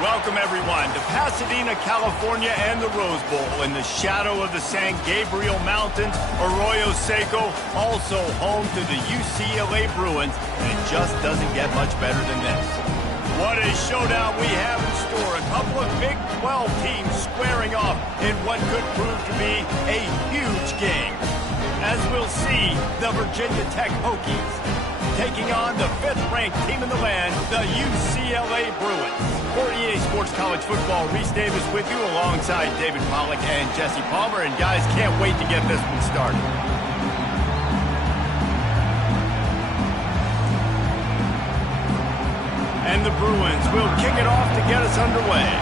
Welcome, everyone, to Pasadena, California and the Rose Bowl in the shadow of the San Gabriel Mountains. Arroyo Seco, also home to the UCLA Bruins, and it just doesn't get much better than this. What a showdown we have in store. A couple of Big 12 teams squaring off in what could prove to be a huge game. As we'll see, the Virginia Tech Hokies taking on the 5th-ranked team in the land, the UCLA Bruins. For EA Sports College Football, Reese Davis with you alongside David Pollack and Jesse Palmer. And guys, can't wait to get this one started. And the Bruins will kick it off to get us underway.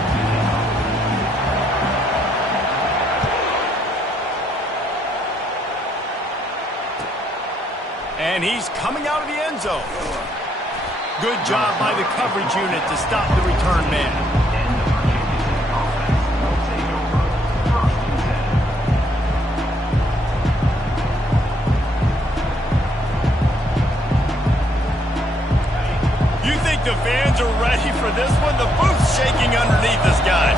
And he's coming out of the end zone. Good job by the coverage unit to stop the return man. You think the fans are ready for this one? The booth's shaking underneath us, guys.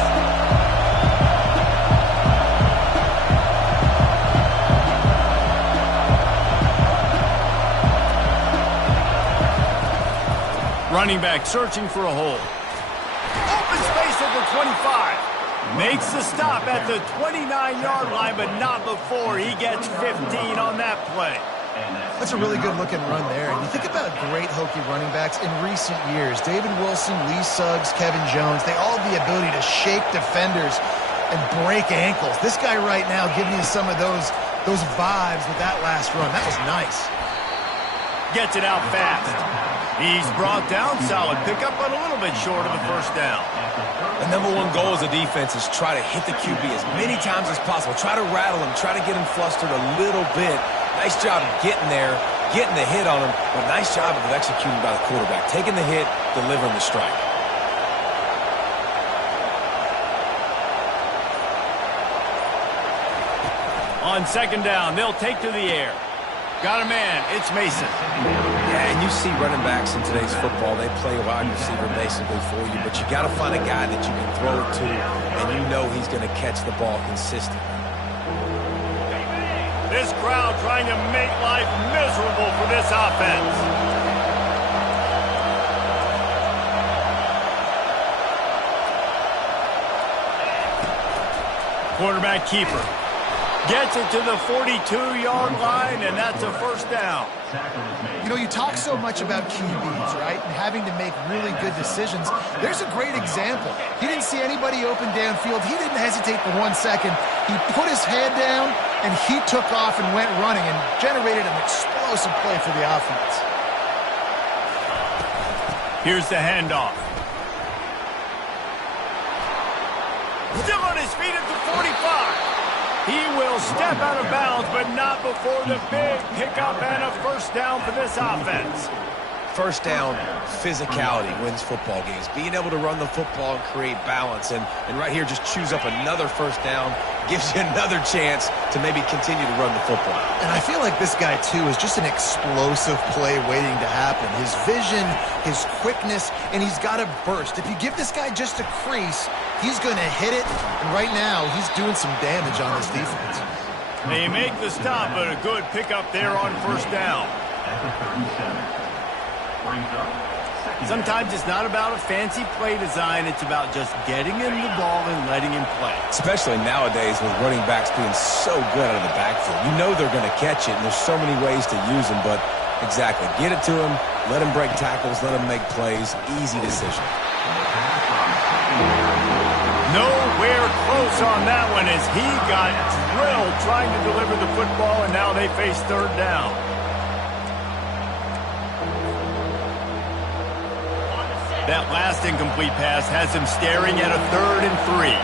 Running back searching for a hole. Open space at the 25. Makes the stop at the 29-yard line, but not before he gets 15 on that play. That's a really good-looking run there. And you think about great Hokie running backs in recent years. David Wilson, Lee Suggs, Kevin Jones, they all have the ability to shake defenders and break ankles. This guy right now giving you some of those vibes with that last run. That was nice. Gets it out fast. He's brought down. Solid pickup, but a little bit short of the first down. The #1 goal as a defense is try to hit the QB as many times as possible. Try to rattle him. Try to get him flustered a little bit. Nice job of getting there, getting the hit on him, but nice job of executing by the quarterback. Taking the hit, delivering the strike. On second down, they'll take to the air. Got a man. It's Mason. Yeah, and you see running backs in today's football, they play wide receiver basically for you, but you got to find a guy that you can throw it to, and you know he's going to catch the ball consistently. This crowd trying to make life miserable for this offense. Quarterback keeper. Gets it to the 42-yard line, and that's a first down. You know, you talk so much about QBs, right, and having to make really good decisions. There's a great example. He didn't see anybody open downfield. He didn't hesitate for 1 second. He put his head down, and he took off and went running and generated an explosive play for the offense. Here's the handoff. Still on his feet at the 45. He will step out of bounds, but not before the big pickup and a first down for this offense. First down, physicality wins football games. Being able to run the football and create balance. And right here, just choose up another first down. Gives you another chance to maybe continue to run the football. And I feel like this guy, too, is just an explosive play waiting to happen. His vision, his quickness, and he's got a burst. If you give this guy just a crease, he's going to hit it. And right now, he's doing some damage on this defense. They make the stop, but a good pickup there on first down. Sometimes it's not about a fancy play design. It's about just getting him the ball and letting him play. Especially nowadays with running backs being so good out of the backfield. You know they're going to catch it, and there's so many ways to use them. But exactly, get it to him, let him break tackles, let him make plays. Easy decision. Nowhere close on that one as he got drilled trying to deliver the football, and now they face third down. That last incomplete pass has him staring at a 3rd and 3.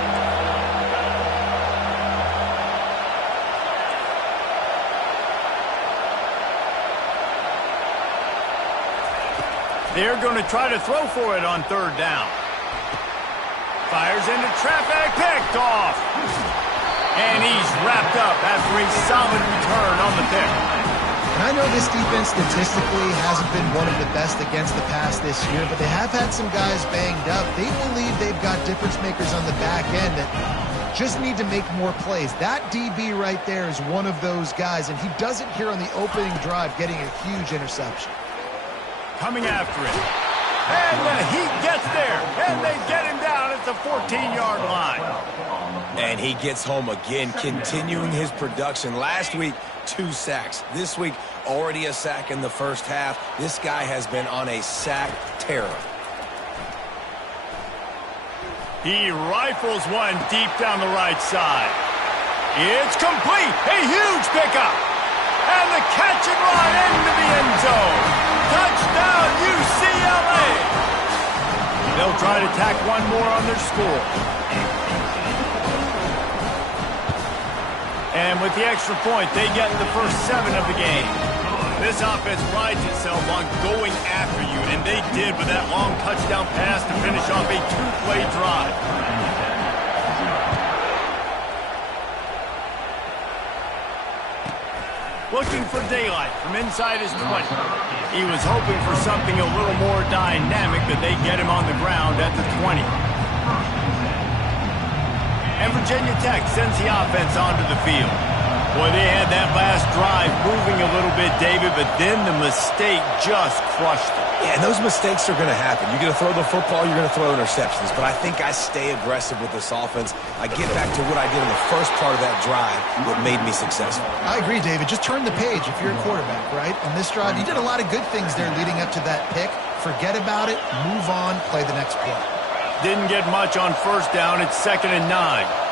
They're going to try to throw for it on third down. Fires into traffic, picked off. And he's wrapped up after a solid return on the pick. And I know this defense statistically hasn't been one of the best against the pass this year, but they have had some guys banged up. They believe they've got difference makers on the back end that just need to make more plays. That DB right there is one of those guys, and he does it here on the opening drive, getting a huge interception. Coming after it. And the Heat gets there, and they get him down at the 14-yard line. And he gets home again, continuing his production. Last week, 2 sacks. This week, already a sack in the first half. This guy has been on a sack terror. He rifles one deep down the right side. It's complete. A huge pickup. And the catch and run into the end zone. Touchdown, UCLA. They'll try to tack one more on their score. And with the extra point, they get the first 7 of the game. This offense prides itself on going after you, and they did with that long touchdown pass to finish off a 2-play drive. Looking for daylight from inside his 20. He was hoping for something a little more dynamic, but they get him on the ground at the 20. And Virginia Tech sends the offense onto the field. Boy, they had that last drive moving a little bit, David, but then the mistake just crushed them. Yeah, and those mistakes are going to happen. You're going to throw the football, you're going to throw interceptions. But I think I stay aggressive with this offense. I get back to what I did in the first part of that drive that made me successful. I agree, David. Just turn the page if you're a quarterback, right? On this drive, you did a lot of good things there leading up to that pick. Forget about it, move on, play the next play. Didn't get much on first down. It's 2nd and 9.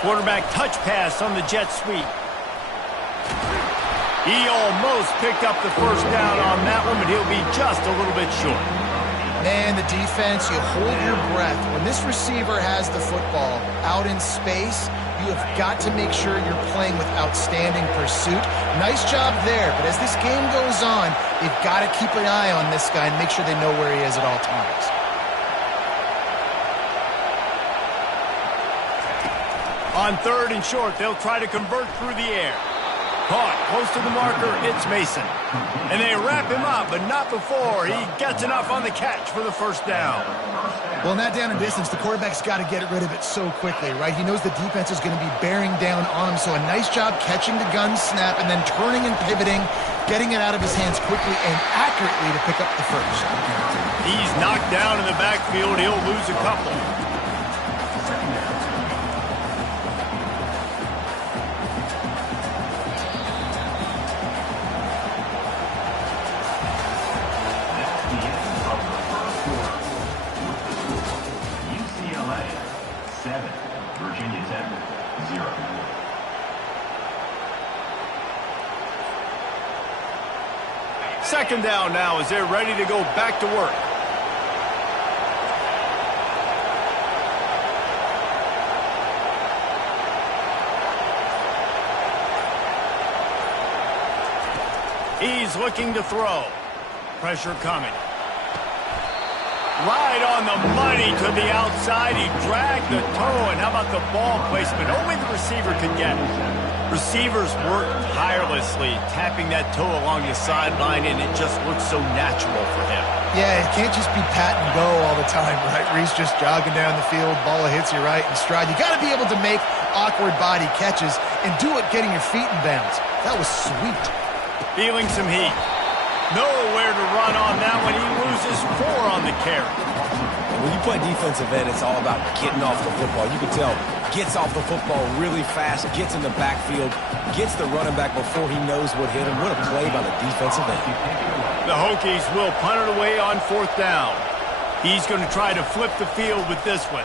Quarterback touch pass on the jet sweep. He almost picked up the first down on that one, but he'll be just a little bit short. Man, the defense, you hold your breath. When this receiver has the football out in space, you have got to make sure you're playing with outstanding pursuit. Nice job there, but as this game goes on, they've got to keep an eye on this guy and make sure they know where he is at all times. On 3rd and short, they'll try to convert through the air. Caught close to the marker, it's Mason. And they wrap him up, but not before he gets enough on the catch for the first down. Well, in that down and distance, the quarterback's got to get rid of it so quickly, right? He knows the defense is going to be bearing down on him, so a nice job catching the gun snap and then turning and pivoting, getting it out of his hands quickly and accurately to pick up the first. He's knocked down in the backfield. He'll lose a couple. Second down now as they're ready to go back to work. He's looking to throw. Pressure coming. Right on the money to the outside. He dragged the toe, and how about the ball placement? Only the receiver could get it. Receivers work tirelessly, tapping that toe along the sideline, and it just looks so natural for him. Yeah, it can't just be pat and go all the time, right? Reese just jogging down the field, ball hits you right in stride. You got to be able to make awkward body catches and do it getting your feet in bounds. That was sweet. Feeling some heat. Nowhere to run on that one. He loses 4 on the carry. When you play defensive end, it's all about getting off the football. You can tell, gets off the football really fast, gets in the backfield, gets the running back before he knows what hit him. What a play by the defensive end. The Hokies will punt it away on 4th down. He's going to try to flip the field with this one.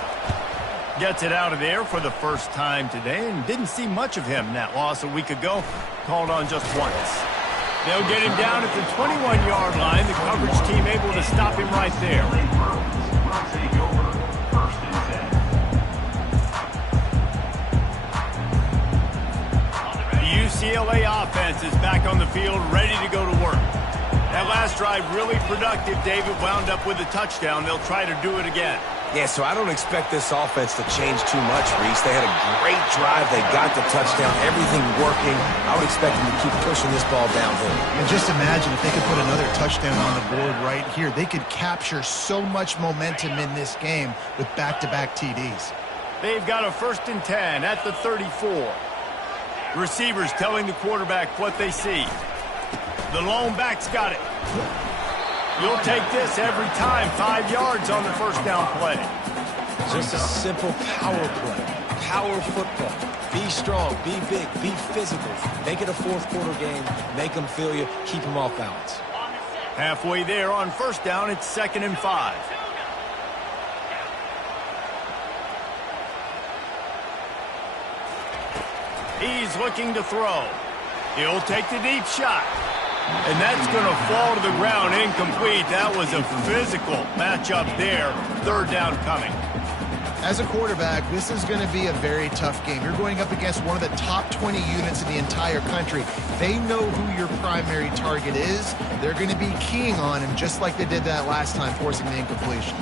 Gets it out of there for the first time today, and didn't see much of him in that loss a week ago. Called on just once. They'll get him down at the 21-yard line. The coverage team able to stop him right there. The UCLA offense is back on the field, ready to go to work. That last drive really productive. David wound up with a touchdown. They'll try to do it again. Yeah, so I don't expect this offense to change too much, Reese. They had a great drive. They got the touchdown. Everything working. I would expect them to keep pushing this ball downhill. And just imagine if they could put another touchdown on the board right here. They could capture so much momentum in this game with back-to-back TDs. They've got a 1st and 10 at the 34. Receivers telling the quarterback what they see. The lone back's got it. You'll take this every time. 5 yards on the first down play. Just a simple power play. Power football. Be strong, be big, be physical. Make it a fourth-quarter game. Make them feel you. Keep them off balance. Halfway there on first down, it's 2nd and 5. He's looking to throw. He'll take the deep shot. And that's going to fall to the ground, incomplete. That was a physical matchup there. 3rd down coming. As a quarterback, this is going to be a very tough game. You're going up against one of the top 20 units in the entire country. They know who your primary target is. They're going to be keying on him just like they did that last time, forcing the incompletion.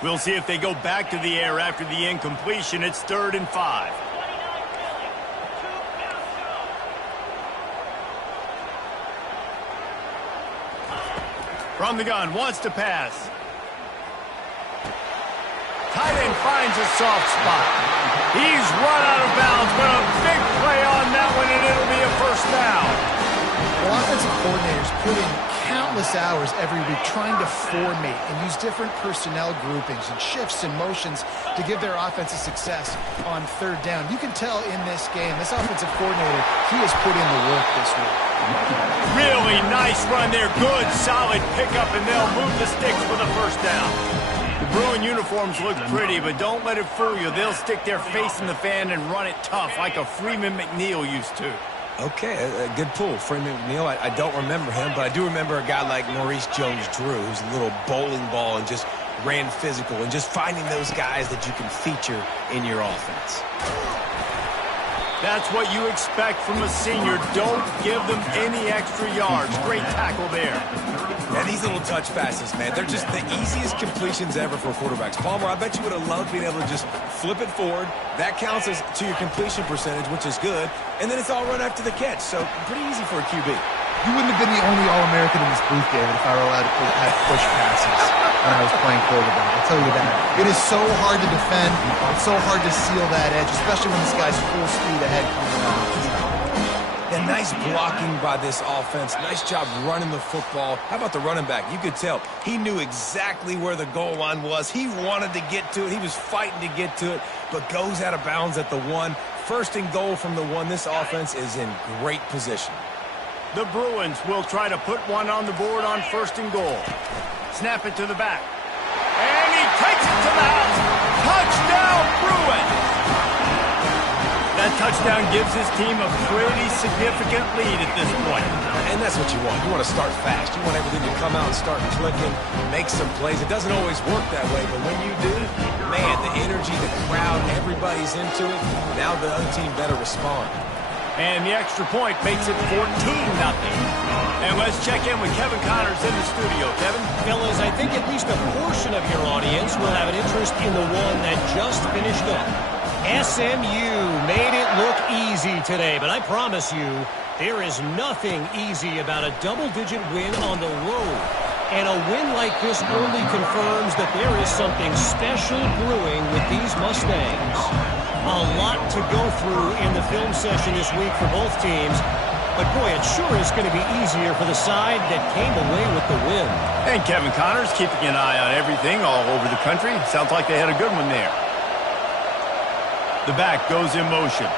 We'll see if they go back to the air after the incompletion. It's 3rd and 5. From the gun, wants to pass. Tight end finds a soft spot. He's run out of bounds, but a big play on that one, and it'll be a 1st down. Well, offensive coordinators put in countless hours every week trying to formate and use different personnel groupings and shifts and motions to give their offense a success on 3rd down. You can tell in this game, this offensive coordinator, he has put in the work this week. Really nice run there. Good, solid pickup, and they'll move the sticks for the 1st down. The Bruin uniforms look pretty, but don't let it fool you. They'll stick their face in the fan and run it tough like a Freeman McNeil used to. Okay, a good pull. Freeman McNeil, I don't remember him, but I do remember a guy like Maurice Jones-Drew, who's a little bowling ball and just ran physical, and just finding those guys that you can feature in your offense. That's what you expect from a senior. Don't give them any extra yards. Great tackle there. And these little touch passes, man, they're just the easiest completions ever for quarterbacks. Palmer, I bet you would have loved being able to just flip it forward. That counts as to your completion percentage, which is good. And then it's all run after the catch. So pretty easy for a QB. You wouldn't have been the only All-American in this booth, David, if I were allowed to push passes when I was playing quarterback. I'll tell you that. It is so hard to defend. It's so hard to seal that edge, especially when this guy's full speed ahead coming around. And nice blocking by this offense. Nice job running the football. How about the running back? You could tell he knew exactly where the goal line was. He wanted to get to it. He was fighting to get to it, but goes out of bounds at the 1. 1st and goal from the 1. This offense is in great position. The Bruins will try to put one on the board on 1st and goal. Snap it to the back. And he takes it to the house. Touchdown, Bruins! That touchdown gives his team a pretty significant lead at this point. And that's what you want. You want to start fast. You want everything to come out and start clicking, make some plays. It doesn't always work that way, but when you do, man, the energy, the crowd, everybody's into it. Now the other team better respond. And the extra point makes it 14-0. And let's check in with Kevin Connors in the studio. Kevin? Fellas, I think at least a portion of your audience will have an interest in the one that just finished up. SMU made it look easy today, but I promise you, there is nothing easy about a double-digit win on the road. And a win like this only confirms that there is something special brewing with these Mustangs. A lot to go through in the film session this week for both teams. But, boy, it sure is going to be easier for the side that came away with the win. And Kevin Connors keeping an eye on everything all over the country. Sounds like they had a good one there. The back goes in motion.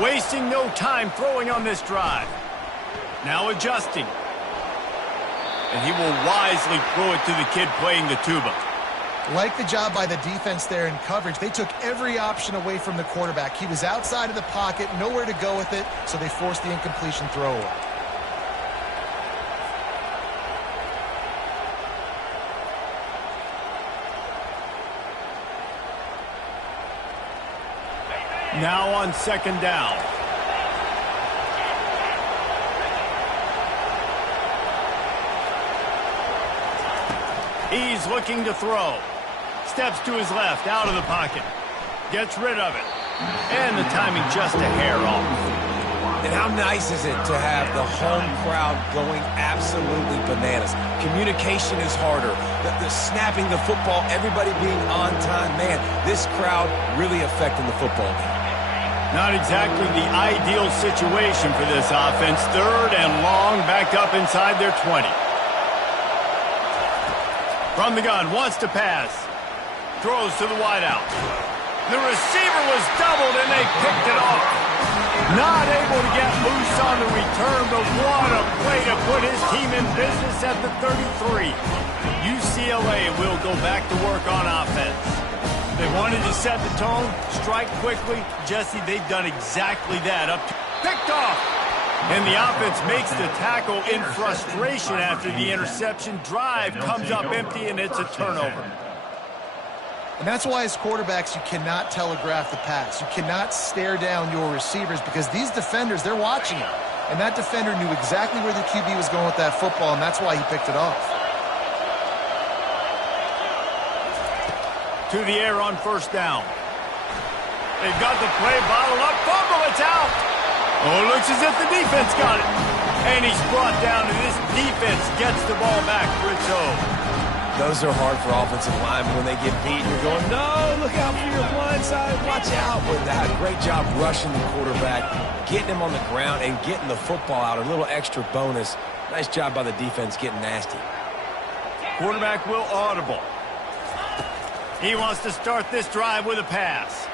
Wasting no time throwing on this drive. Now adjusting. And he will wisely throw it to the kid playing the tuba. Like the job by the defense there in coverage. They took every option away from the quarterback. He was outside of the pocket, nowhere to go with it, so they forced the incompletion throw away. Now on second down. He's looking to throw. Steps to his left, out of the pocket. Gets rid of it. And the timing just a hair off. And how nice is it to have the home crowd going absolutely bananas? Communication is harder. The snapping the football, everybody being on time. Man, this crowd really affecting the football game. Not exactly the ideal situation for this offense. Third and long, backed up inside their 20. From the gun, wants to pass. Throws to the wideout. The receiver was doubled, and they picked it off. Not able to get loose on the return, but what a play to put his team in business at the 33. UCLA will go back to work on offense. They wanted to set the tone, strike quickly. Jesse, they've done exactly that. Picked off. And the offense makes the tackle in frustration after the interception. Drive comes up empty, and it's a turnover. And that's why as quarterbacks, you cannot telegraph the pass. You cannot stare down your receivers because these defenders, they're watching it. And that defender knew exactly where the QB was going with that football, and that's why he picked it off. To the air on first down. They've got the play bottled up. Fumble, it's out. Oh, it looks as if the defense got it. And he's brought down, and this defense gets the ball back. Rizzo. Those are hard for offensive linemen when they get beat. You're going, no, look out for your blind side. Watch out. But that great job rushing the quarterback, getting him on the ground, and getting the football out. A little extra bonus. Nice job by the defense getting nasty. Quarterback will audible. He wants to start this drive with a pass.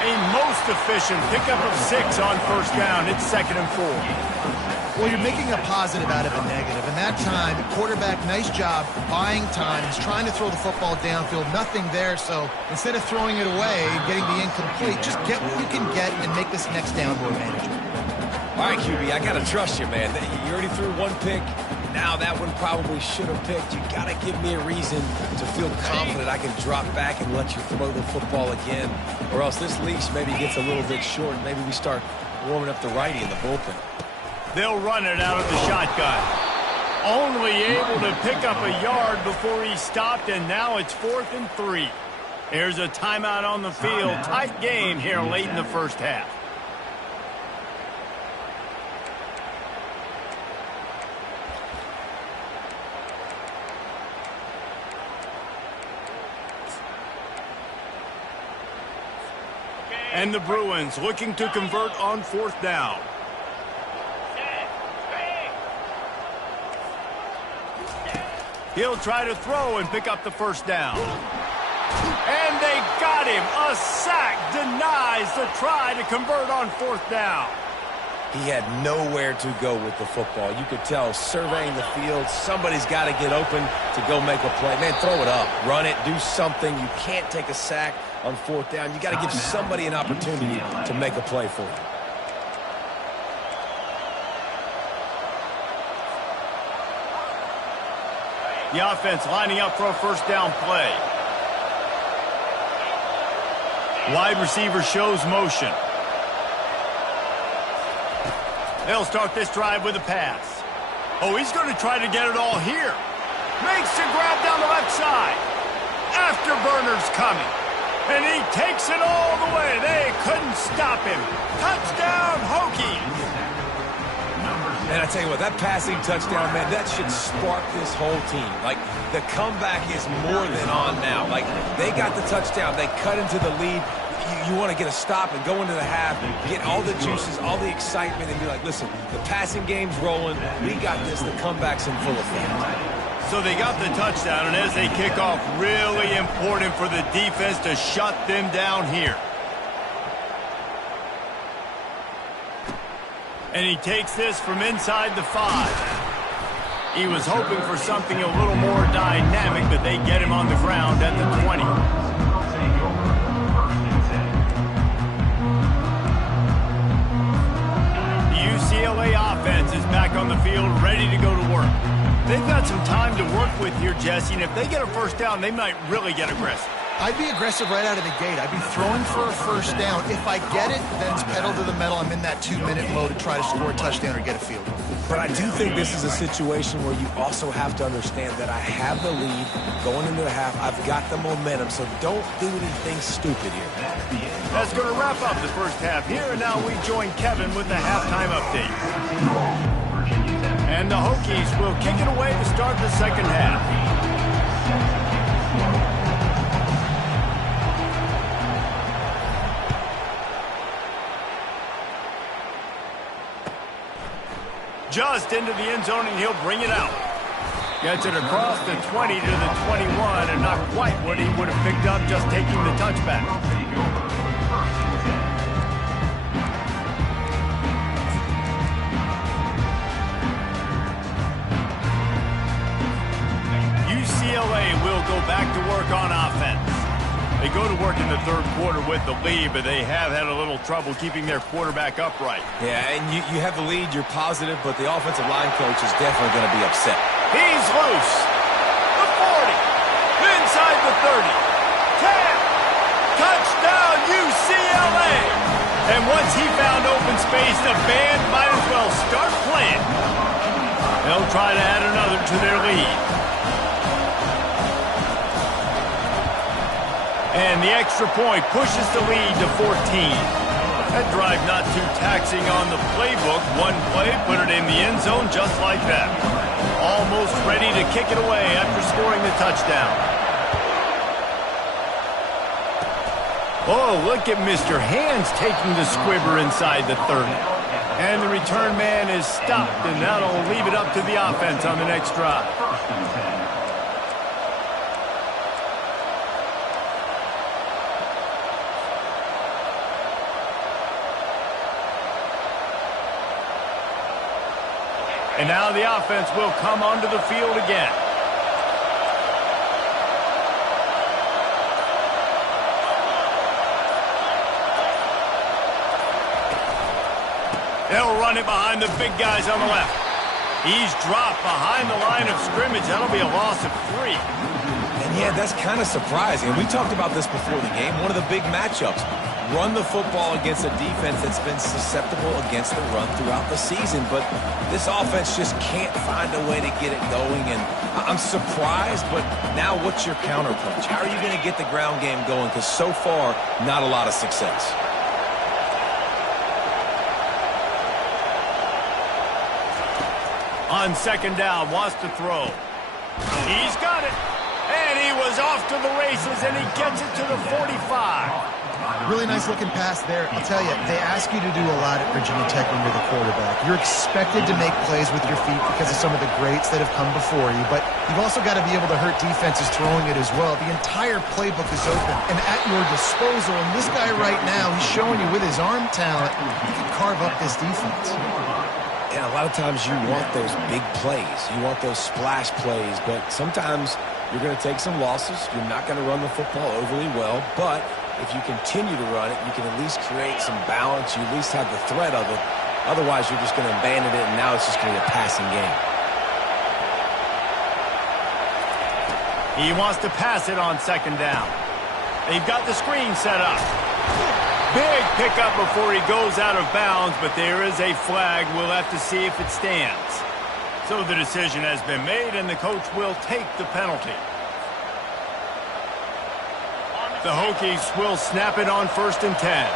A most efficient pickup of 6 on first down. It's 2nd and 4. Well, you're making a positive out of a negative. And that time, quarterback, nice job buying time. He's trying to throw the football downfield. Nothing there. So instead of throwing it away and getting the incomplete, just get what you can get and make this next down more manageable. All right, QB, I got to trust you, man. You already threw one pick. Now that one probably should have picked. You got to give me a reason to feel confident I can drop back and let you throw the football again. Or else this leash maybe gets a little bit short. Maybe we start warming up the righty in the bullpen. They'll run it out of the shotgun. Only able to pick up a yard before he stopped, and now it's 4th and 3. Here's a timeout on the field. Tight game here late in the first half. And the Bruins looking to convert on 4th down. He'll try to throw and pick up the first down. And they got him. A sack denies the try to convert on 4th down. He had nowhere to go with the football. You could tell surveying the field, somebody's got to get open to go make a play. Man, throw it up. Run it. Do something. You can't take a sack on 4th down. You got to give somebody an opportunity to make a play for you. The offense lining up for a first down play. Wide receiver shows motion. They'll start this drive with a pass. Oh, he's going to try to get it all here. Makes the grab down the left side. Afterburner's coming. And he takes it all the way. They couldn't stop him. Touchdown, Hokies. And I tell you what, that passing touchdown, man, that should spark this whole team. Like, the comeback is more than on now. Like, they got the touchdown. They cut into the lead. You want to get a stop and go into the half, get all the juices, all the excitement, and be like, listen, the passing game's rolling. We got this. The comeback's in full effect. So they got the touchdown, and as they kick off, really important for the defense to shut them down here. And he takes this from inside the 5. He was hoping for something a little more dynamic, but they get him on the ground at the 20. The UCLA offense is back on the field, ready to go to work. They've got some time to work with here, Jesse, and if they get a first down, they might really get aggressive. I'd be aggressive right out of the gate. I'd be throwing for a first down. If I get it, then it's pedal to the metal. I'm in that 2-minute mode to try to score a touchdown or get a field goal. But I do think this is a situation where you also have to understand that I have the lead going into the half. I've got the momentum, so don't do anything stupid here. That's going to wrap up the first half here, and now we join Kevin with the halftime update. And the Hokies will kick it away to start the second half. Just into the end zone, and he'll bring it out. Gets it across the 20 to the 21, and not quite what he would have picked up just taking the touchback. UCLA will go back to work on offense. They go to work in the third quarter with the lead, but they have had a little trouble keeping their quarterback upright. Yeah, and you have the lead, you're positive, but the offensive line coach is definitely going to be upset. He's loose. The 40. Inside the 30. 10. Touchdown, UCLA. And once he found open space, the band might as well start playing. They'll try to add another to their lead. And the extra point pushes the lead to 14. That drive not too taxing on the playbook. One play, put it in the end zone just like that. Almost ready to kick it away after scoring the touchdown. Oh, look at Mr. Hands taking the squibber inside the 30. And the return man is stopped, and that'll leave it up to the offense on the next drive. And now the offense will come onto the field again. They'll run it behind the big guys on the left. He's dropped behind the line of scrimmage. That'll be a loss of 3. And yeah, that's kind of surprising. And we talked about this before the game. One of the big matchups. Run the football against a defense that's been susceptible against the run throughout the season. But this offense just can't find a way to get it going. And I'm surprised, but now what's your counterpunch? How are you going to get the ground game going? Because so far, not a lot of success. On second down, wants to throw. He's got it. And he was off to the races, and he gets it to the 45. Really nice looking pass there. I'll tell you, they ask you to do a lot at Virginia Tech when you're the quarterback. You're expected to make plays with your feet because of some of the greats that have come before you, but you've also got to be able to hurt defenses throwing it as well. The entire playbook is open and at your disposal, and this guy right now, he's showing you with his arm talent, he can carve up this defense. And a lot of times you want those big plays. You want those splash plays, but sometimes you're going to take some losses. You're not going to run the football overly well, but if you continue to run it, you can at least create some balance. You at least have the threat of it. Otherwise, you're just going to abandon it, and now it's just going to be a passing game. He wants to pass it on second down. They've got the screen set up. Big pickup before he goes out of bounds, but there is a flag. We'll have to see if it stands. So the decision has been made, and the coach will take the penalty. The Hokies will snap it on 1st and 10.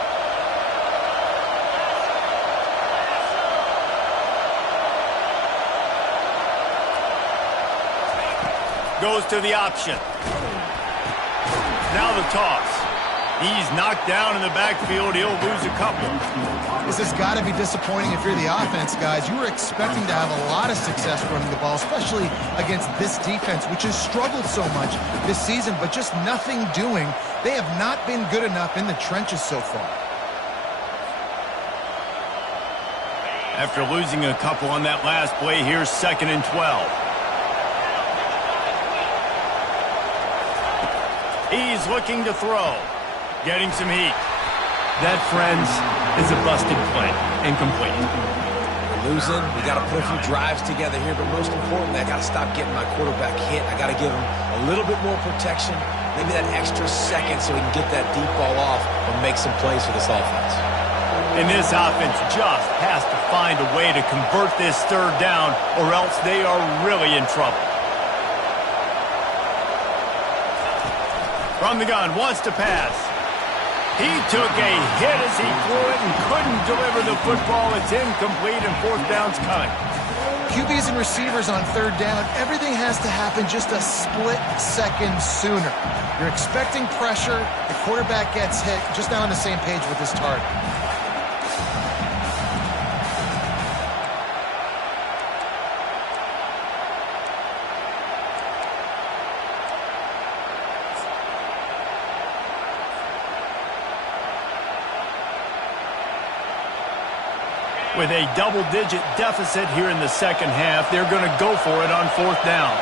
Goes to the option. Now the toss. He's knocked down in the backfield. He'll lose a couple. This has got to be disappointing if you're the offense, guys. You were expecting to have a lot of success running the ball, especially against this defense, which has struggled so much this season, but just nothing doing. They have not been good enough in the trenches so far. After losing a couple on that last play, here's 2nd and 12. He's looking to throw. Getting some heat. That, friends, is a busted play. Incomplete. A losing. We got to put a few drives together here, but most importantly, I got to stop getting my quarterback hit. I got to give him a little bit more protection, maybe that extra second so he can get that deep ball off and make some plays for this offense. And this offense just has to find a way to convert this third down, or else they are really in trouble. From the gun, wants to pass. He took a hit as he threw it and couldn't deliver the football. It's incomplete and fourth down's coming. QBs and receivers on third down, everything has to happen just a split second sooner. You're expecting pressure, the quarterback gets hit, just not on the same page with his target. With a double-digit deficit here in the second half, they're going to go for it on fourth down.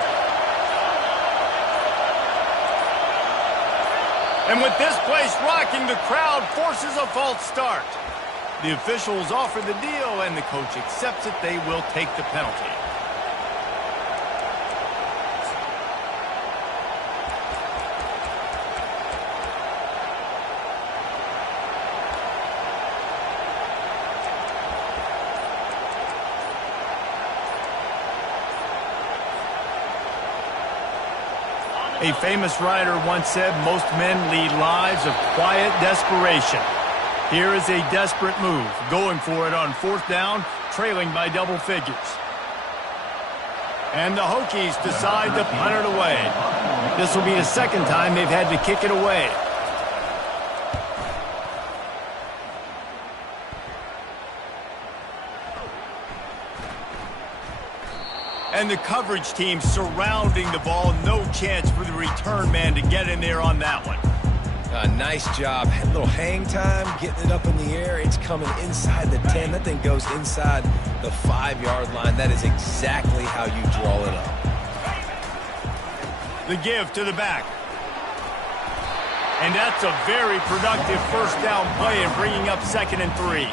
And with this place rocking, the crowd forces a false start. The officials offer the deal, and the coach accepts it. They will take the penalty. A famous writer once said, most men lead lives of quiet desperation. Here is a desperate move, going for it on fourth down, trailing by double figures. And the Hokies decide to punt it away. This will be the second time they've had to kick it away. And the coverage team surrounding the ball. No chance for the return man to get in there on that one. Nice job. A little hang time, getting it up in the air. It's coming inside the 10. That thing goes inside the 5-yard line. That is exactly how you draw it up. The give to the back. And that's a very productive first down play and bringing up 2nd and 3.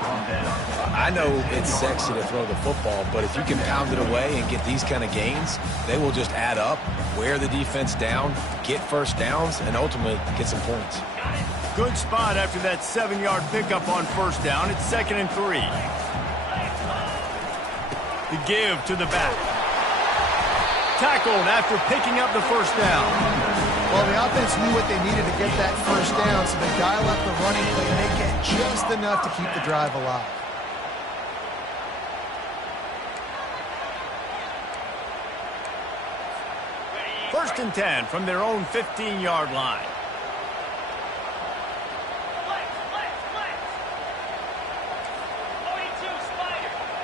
I know it's sexy to throw the football, but if you can pound it away and get these kind of gains, they will just add up, wear the defense down, get first downs, and ultimately get some points. Good spot after that 7-yard pickup on first down. It's 2nd and 3. The give to the back. Tackled after picking up the first down. Well, the offense knew what they needed to get that first down, so they dial up the running play, and they get just enough to keep the drive alive. First and 10 from their own 15-yard line.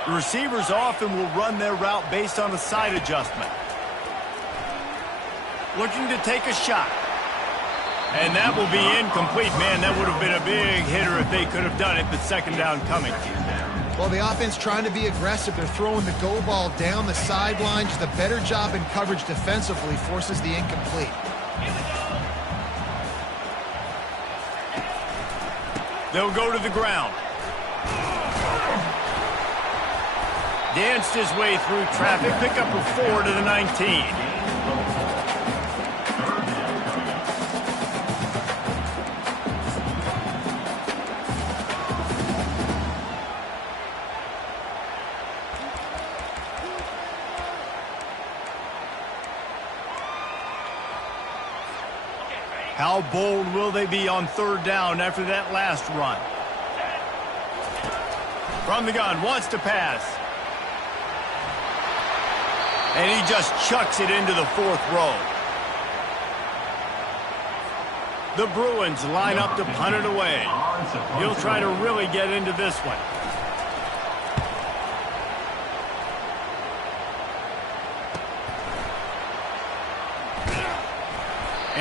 The receivers often will run their route based on a side adjustment. Looking to take a shot. And that will be incomplete. Man, that would have been a big hitter if they could have done it, but second down coming. Well, the offense trying to be aggressive. They're throwing the go ball down the sideline. Just a better job in coverage defensively forces the incomplete. They'll go to the ground. Danced his way through traffic. Pick up a 4 to the 19. How bold will they be on third down after that last run? From the gun, wants to pass. And he just chucks it into the fourth row. The Bruins line up to punt it away. He'll try to really get into this one.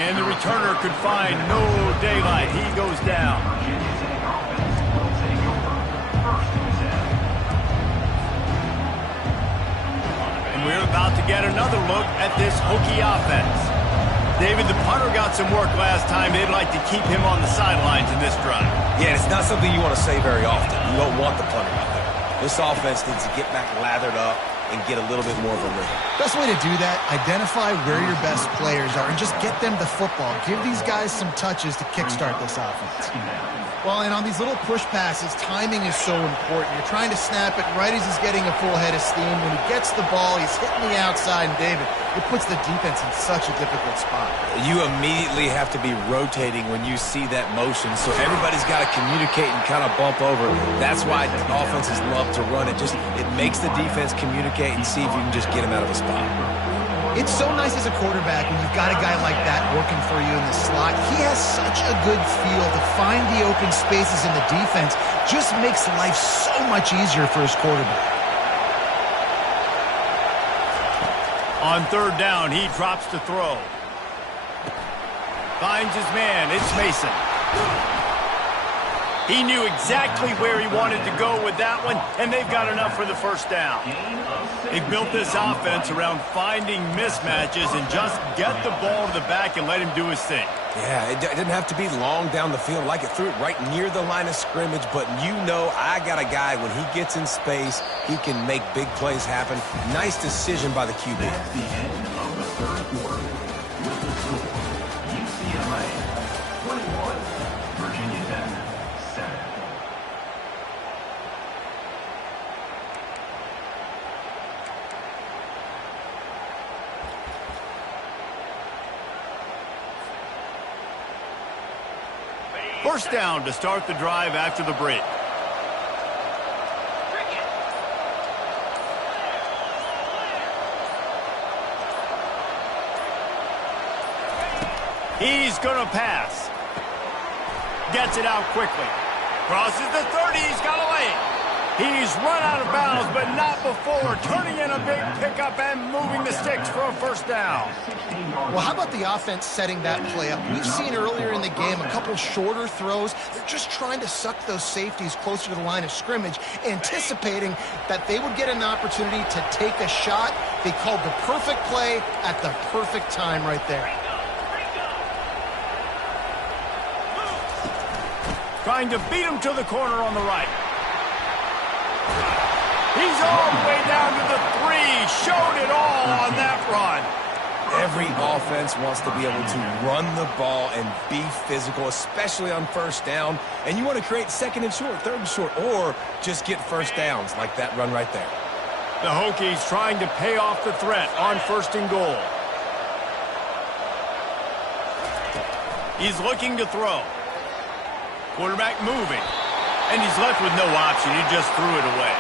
And the returner could find no daylight. He goes down. And we're about to get another look at this Hokie offense. David, the punter got some work last time. They'd like to keep him on the sidelines in this drive. Yeah, it's not something you want to say very often. You don't want the punter out there. This offense needs to get back lathered up and get a little bit more of a rhythm. Best way to do that, identify where your best players are and just get them the football. Give these guys some touches to kickstart this offense. Well, and on these little push passes, timing is so important. You're trying to snap it right as he's getting a full head of steam. When he gets the ball, he's hitting the outside, and David, it puts the defense in such a difficult spot. You immediately have to be rotating when you see that motion, so everybody's got to communicate and kind of bump over. That's why offenses love to run it. It makes the defense communicate and see if you can just get him out of a spot. It's so nice as a quarterback when you've got a guy like that working for you in the slot. He has such a good feel to find the open spaces in the defense. Just makes life so much easier for his quarterback. On third down, he drops to throw. Finds his man. It's Mason. He knew exactly where he wanted to go with that one, and they've got enough for the first down. They've built this offense around finding mismatches and just get the ball to the back and let him do his thing. Yeah, it didn't have to be long down the field. Like it threw it right near the line of scrimmage, but you know I got a guy, when he gets in space, he can make big plays happen. Nice decision by the QB. At the end of the third quarter, with the score, UCLA 21, Virginia Tech 7. First down to start the drive after the break. He's going to pass. Gets it out quickly. Crosses the 30. He's got a lane. He's run out of bounds, but not before turning in a big pickup and moving the sticks for a first down. Well, how about the offense setting that play up? We've seen earlier in the game a couple shorter throws. They're just trying to suck those safeties closer to the line of scrimmage, anticipating that they would get an opportunity to take a shot. They called the perfect play at the perfect time right there. Trying to beat him to the corner on the right. He's all the way down to the 3. Showed it all on that run. Every offense wants to be able to run the ball and be physical, especially on first down. And you want to create second and short, third and short, or just get first downs like that run right there. The Hokies trying to pay off the threat on first and goal. He's looking to throw. Quarterback moving. And he's left with no option. He just threw it away.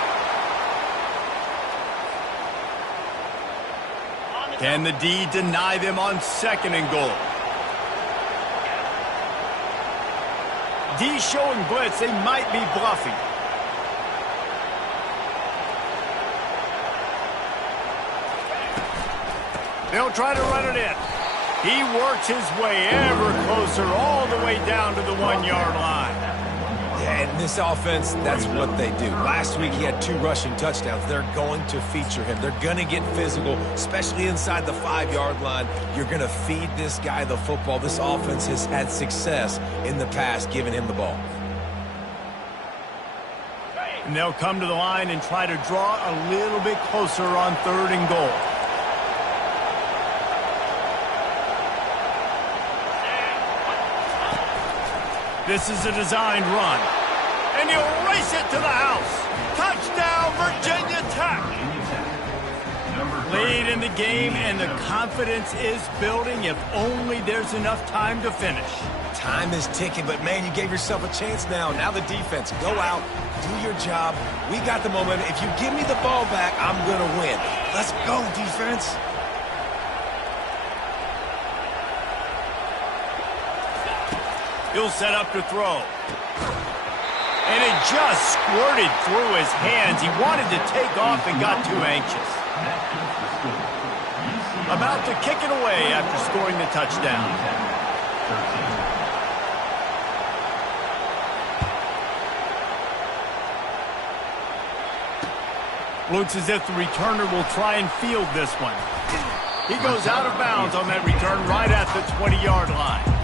Can the D deny them on second and goal? D showing blitz. They might be bluffing. They'll try to run it in. He works his way ever closer all the way down to the 1-yard line. Yeah, and this offense, that's what they do. Last week he had 2 rushing touchdowns. They're going to feature him. They're going to get physical, especially inside the 5-yard line. You're going to feed this guy the football. This offense has had success in the past giving him the ball. And they'll come to the line and try to draw a little bit closer on third and goal. This is a designed run. And he'll race it to the house. Touchdown, Virginia Tech. Late in the game, and the confidence is building if only there's enough time to finish. Time is ticking, but, man, you gave yourself a chance now. Now the defense, go out, do your job. We got the momentum. If you give me the ball back, I'm going to win. Let's go, defense. He'll set up to throw. And it just squirted through his hands. He wanted to take off and got too anxious. About to kick it away after scoring the touchdown. Looks as if the returner will try and field this one. He goes out of bounds on that return right at the 20-yard line.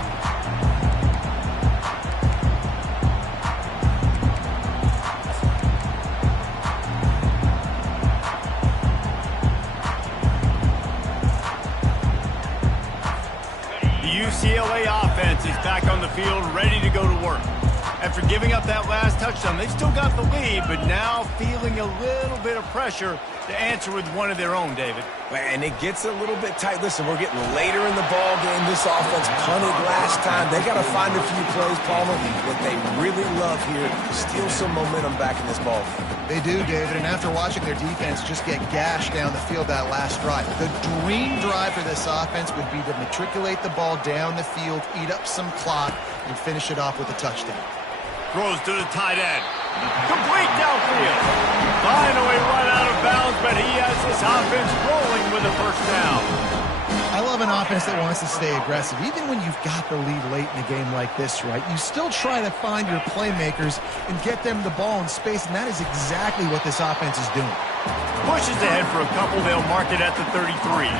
UCLA offense is back on the field, ready to go to work. After giving up that last touchdown, they've still got the lead, but now feeling a little bit of pressure to answer with one of their own, David. And it gets a little bit tight. Listen, we're getting later in the ball game. This offense punted last time. They got to find a few plays, Palmer, that they really love here. Steal some momentum back in this ball game. They do, David, and after watching their defense just get gashed down the field that last drive, the dream drive for this offense would be to matriculate the ball down the field, eat up some clock, and finish it off with a touchdown. Throws to the tight end. Complete downfield. Finally run out of bounds, but he has this offense rolling with a first down. I love an offense that wants to stay aggressive. Even when you've got the lead late in a game like this, right, you still try to find your playmakers and get them the ball in space, and that is exactly what this offense is doing. Pushes ahead for a couple. They'll mark it at the 33.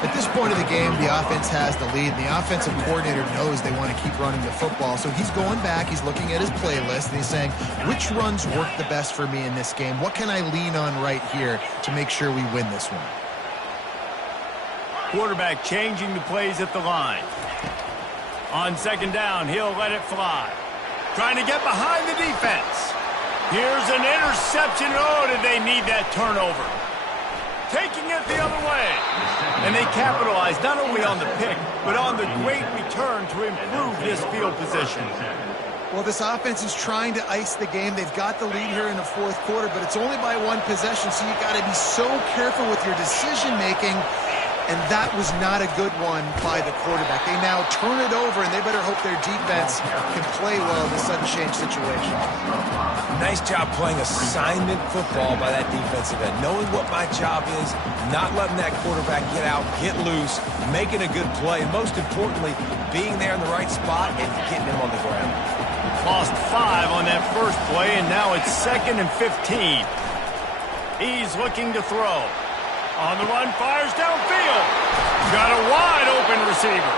At this point of the game, the offense has the lead, and the offensive coordinator knows they want to keep running the football. So he's going back, he's looking at his playlist, and he's saying, which runs work the best for me in this game? What can I lean on right here to make sure we win this one? Quarterback changing the plays at the line. On second down, he'll let it fly. Trying to get behind the defense. Here's an interception. Oh, did they need that turnover? Taking it the other way. And they capitalize not only on the pick, but on the great return to improve this field position. Well, this offense is trying to ice the game. They've got the lead here in the fourth quarter, but it's only by one possession, so you got to be so careful with your decision-making. And that was not a good one by the quarterback. They now turn it over, and they better hope their defense can play well in the sudden change situation. Nice job playing assignment football by that defensive end. Knowing what my job is, not letting that quarterback get out, get loose, making a good play, and most importantly, being there in the right spot and getting him on the ground. Lost 5 on that first play, and now it's 2nd and 15. He's looking to throw. On the run, fires downfield. Got a wide-open receiver.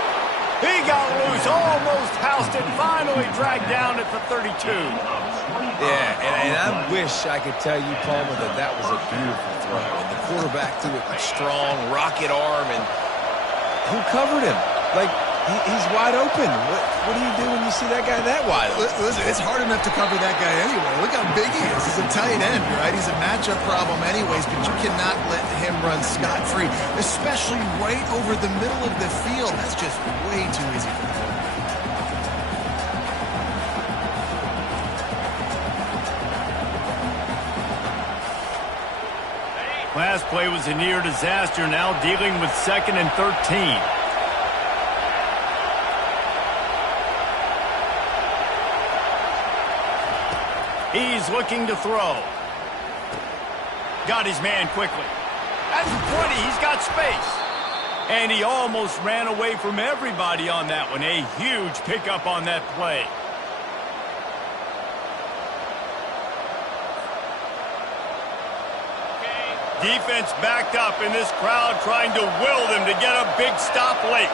He got loose, almost housed it, finally dragged down at the 32. Yeah, and I wish I could tell you, Palmer, that was a beautiful throw. And the quarterback threw it with strong rocket arm, and who covered him? Like, he's wide open. What do you do when you see that guy that wide open? Listen, it's hard enough to cover that guy anyway. Look how big he is. He's a tight end, right? He's a matchup problem anyways, but you cannot let him run scot-free, especially right over the middle of the field. That's just way too easy for him. Last play was a near disaster, now dealing with 2nd and 13. He's looking to throw. Got his man quickly. At the 20, he's got space. And he almost ran away from everybody on that one. A huge pickup on that play. Defense backed up, and this crowd trying to will them to get a big stop late.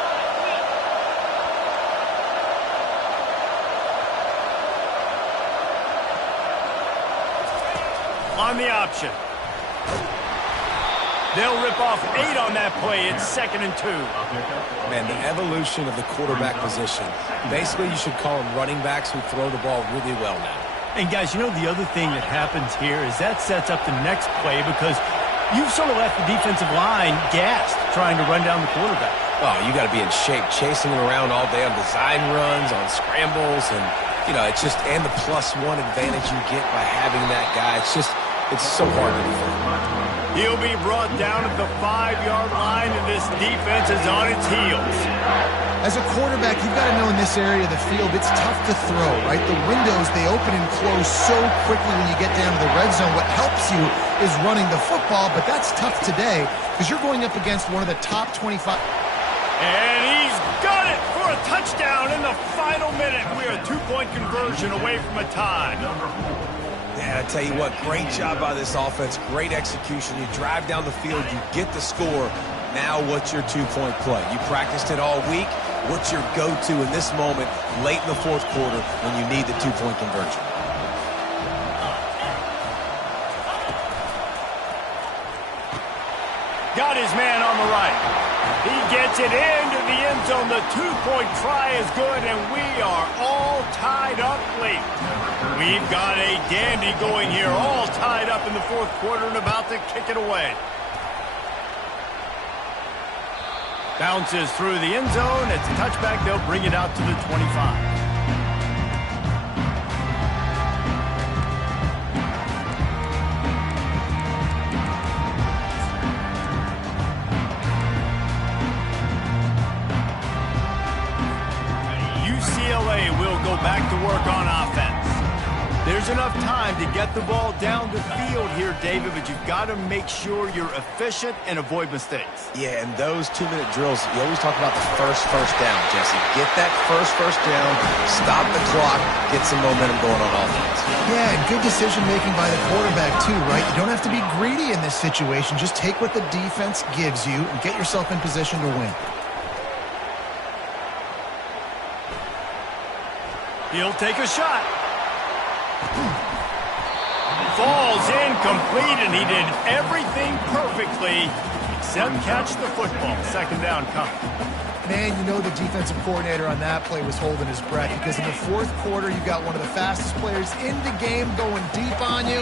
On the option. They'll rip off 8 on that play. It's 2nd and 2. Man, the evolution of the quarterback position. Basically, you should call them running backs who throw the ball really well now. And, guys, you know the other thing that happens here is that sets up the next play because you've sort of left the defensive line gassed trying to run down the quarterback. Oh, you got to be in shape, chasing him around all day on design runs, on scrambles, and, you know, it's just, and the +1 advantage you get by having that guy. It's so hard to defend. He'll be brought down at the 5-yard line, and this defense is on its heels. As a quarterback, you've got to know in this area of the field, it's tough to throw, right? The windows, they open and close so quickly when you get down to the red zone. What helps you is running the football, but that's tough today because you're going up against one of the top 25. And he's got it for a touchdown in the final minute. We're a 2-point conversion away from a tie. Yeah, I tell you what, great job by this offense, great execution. You drive down the field, you get the score. Now what's your 2-point play? You practiced it all week. What's your go-to in this moment late in the fourth quarter when you need the 2-point conversion? Got his man on the right. He gets it into the end zone. The two-point try is good, and we are all tied up late. We've got a dandy going here, all tied up in the fourth quarter and about to kick it away. Bounces through the end zone. It's a touchback. They'll bring it out to the 25. UCLA will go back to work on offense. There's enough time to get the ball down the field here, David, but you've got to make sure you're efficient and avoid mistakes. Yeah, and those 2-minute drills, you always talk about the first down, Jesse. Get that first down, stop the clock, get some momentum going on offense. Yeah, and good decision-making by the quarterback, too, right? You don't have to be greedy in this situation. Just take what the defense gives you and get yourself in position to win. He'll take a shot. Falls incomplete, and he did everything perfectly except catch the football. Second down coming. Man, you know the defensive coordinator on that play was holding his breath because in the fourth quarter, you've got one of the fastest players in the game going deep on you,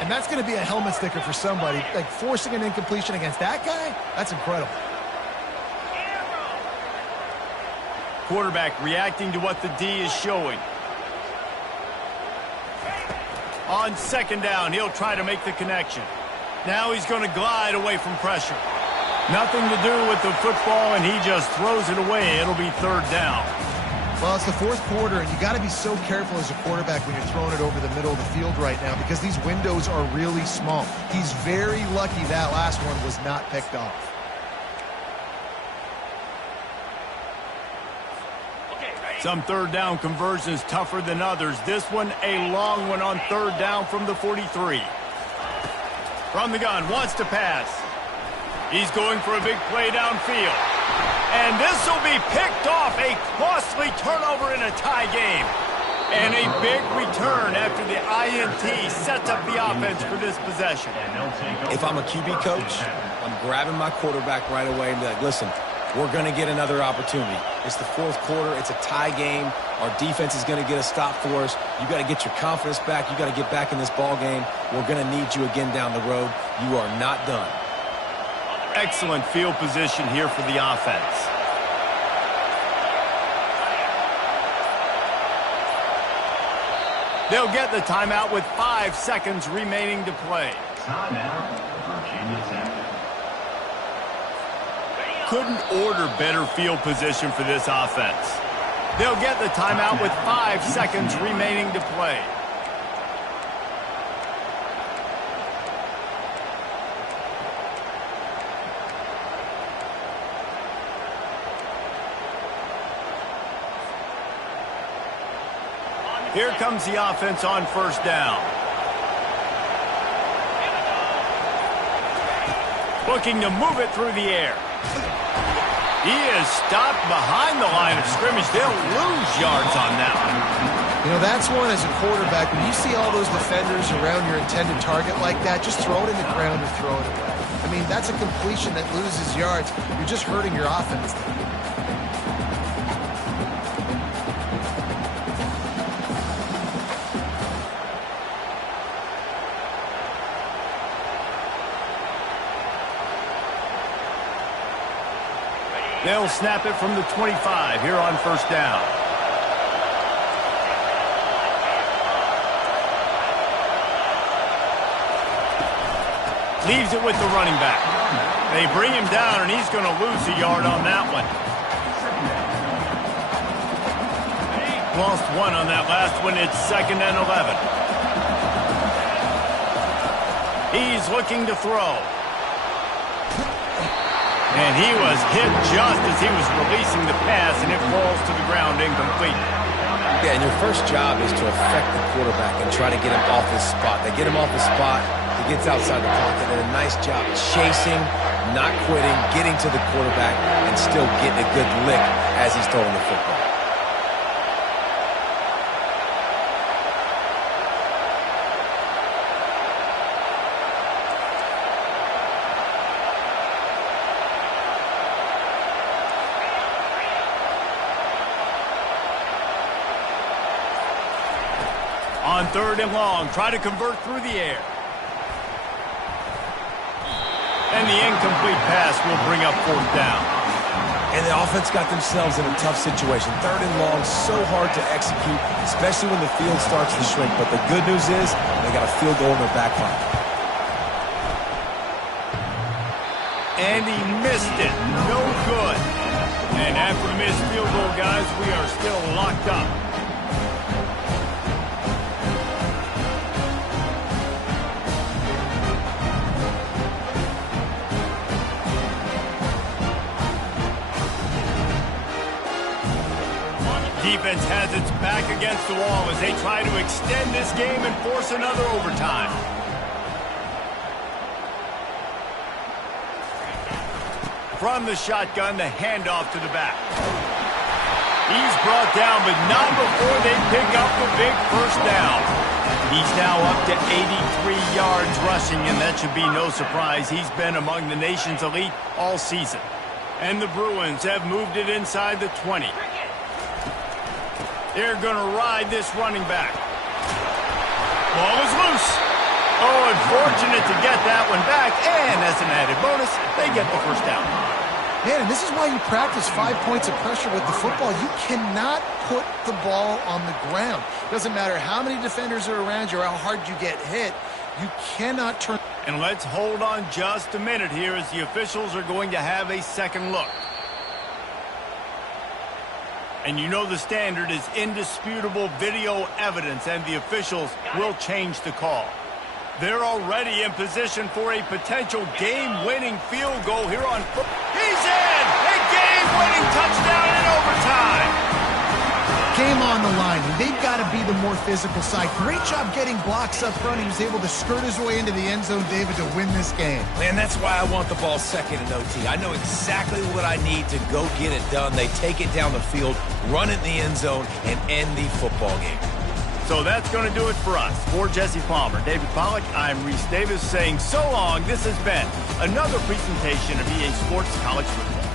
and that's going to be a helmet sticker for somebody. Like forcing an incompletion against that guy, that's incredible. Quarterback reacting to what the D is showing. On second down, he'll try to make the connection. Now he's going to glide away from pressure. Nothing to do with the football, and he just throws it away. It'll be third down. Well, it's the fourth quarter, and you got to be so careful as a quarterback when you're throwing it over the middle of the field right now because these windows are really small. He's very lucky that last one was not picked off. Some third down conversions tougher than others. This one, a long one on third down from the 43. From the gun, wants to pass. He's going for a big play downfield. And this will be picked off. A costly turnover in a tie game. And a big return after the INT sets up the offense for this possession. If I'm a QB coach, I'm grabbing my quarterback right away and be like, listen, we're going to get another opportunity. It's the fourth quarter. It's a tie game. Our defense is going to get a stop for us. You got to get your confidence back. You got to get back in this ball game. We're going to need you again down the road. You are not done. Excellent field position here for the offense. They'll get the timeout with 5 seconds remaining to play. Timeout, Virginia Tech. Couldn't order better field position for this offense. They'll get the timeout with 5 seconds remaining to play. Here comes the offense on first down. Looking to move it through the air. He is stopped behind the line of scrimmage. They'll lose yards on that one. You know, that's one as a quarterback. When you see all those defenders around your intended target like that, just throw it in the ground or throw it away. I mean, that's a completion that loses yards. You're just hurting your offense. They'll snap it from the 25 here on first down. Leaves it with the running back. They bring him down, and he's going to lose a yard on that one. Lost one on that last one. It's 2nd and 11. He's looking to throw. And he was hit just as he was releasing the pass, and it falls to the ground incomplete. Yeah, and your first job is to affect the quarterback and try to get him off his spot. They get him off his spot, he gets outside the pocket, and a nice job chasing, not quitting, getting to the quarterback, and still getting a good lick as he's throwing the football. On 3rd and long, try to convert through the air. And the incomplete pass will bring up 4th down. And the offense got themselves in a tough situation. 3rd and long, so hard to execute, especially when the field starts to shrink. But the good news is they got a field goal in their back pocket. And he missed it. No good. And after the missed field goal, guys, we are still locked up. Defense has its back against the wall as they try to extend this game and force another overtime. From the shotgun, the handoff to the back. He's brought down, but not before they pick up the big 1st down. He's now up to 83 yards rushing, and that should be no surprise. He's been among the nation's elite all season. And the Bruins have moved it inside the 20. They're going to ride this running back. Ball is loose. Oh, unfortunate to get that one back. And as an added bonus, they get the 1st down. Man, and this is why you practice 5 points of pressure with the football. You cannot put the ball on the ground. Doesn't matter how many defenders are around you or how hard you get hit. You cannot turn. And let's hold on just a minute here as the officials are going to have a second look. And you know the standard is indisputable video evidence, and the officials will change the call. They're already in position for a potential game-winning field goal here on foot. He's in! A game-winning touchdown in overtime! Game on the line. They've got to be the more physical side. Great job getting blocks up front. He was able to skirt his way into the end zone, David, to win this game. Man, that's why I want the ball second in OT. I know exactly what I need to go get it done. They take it down the field, run it in the end zone, and end the football game. So that's going to do it for us. For Jesse Palmer, David Pollack, I'm Reese Davis saying so long. This has been another presentation of EA Sports College Football.